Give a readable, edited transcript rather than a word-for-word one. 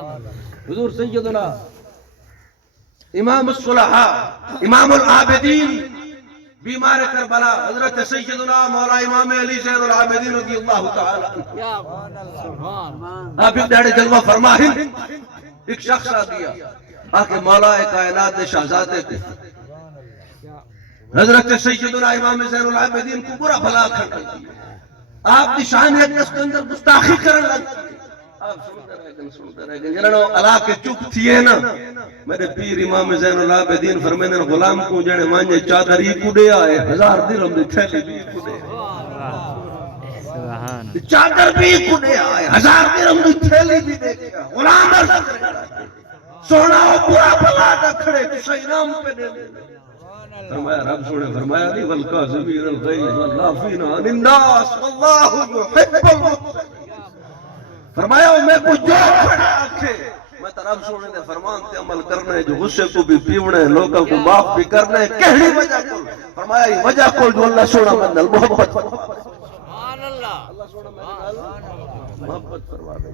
حضور سیدنا امام الصلحاء امام العابدین بیمار کربلا حضرت سیدنا مولا امام علی زین العابدین رضی اللہ تعالی آپ ایک ڈیڑے جلوہ فرمائیں ایک شخص آ دیا آکے مولا کائنات نے شہزادے تھے حضرت سیدنا امام زین العابدین کو برا بھلا کر دیا آپ کی شان اقدس کے اندر گستاخی کرنے لگا آپ سنتے رہ گئے جنہوں اللہ کے چپ تھیے نا میرے پیر امام زین العابدین فرمینے غلام کو جنے مانجے چادر ہی کڑے آئے 1000 درہم دی تھیلی بھی کڑے چادر بھی کڑے آئے 1000 درہم دی تھیلی بھی دیکھے غلام عرض کرے سونا و پورا بھلا دکھڑے کسا انام پہ دے فرمایا رب سونے فرمایا نہیں والکاظمین الغیظ والعافین عن الناس واللہ یحب المحسنین فرمایا میں کو جو کھڑا آکھے میں تو رب سونے نے فرمان تے عمل کرنا ہے جو غصے کو بھی پیونا ہے لوگوں کو معاف بھی کرنا ہے کہڑی وجہ کو فرمایا یہ وجہ کو جو اللہ سونا منل محبت سبحان اللہ اللہ سونا منل محبت فرما دے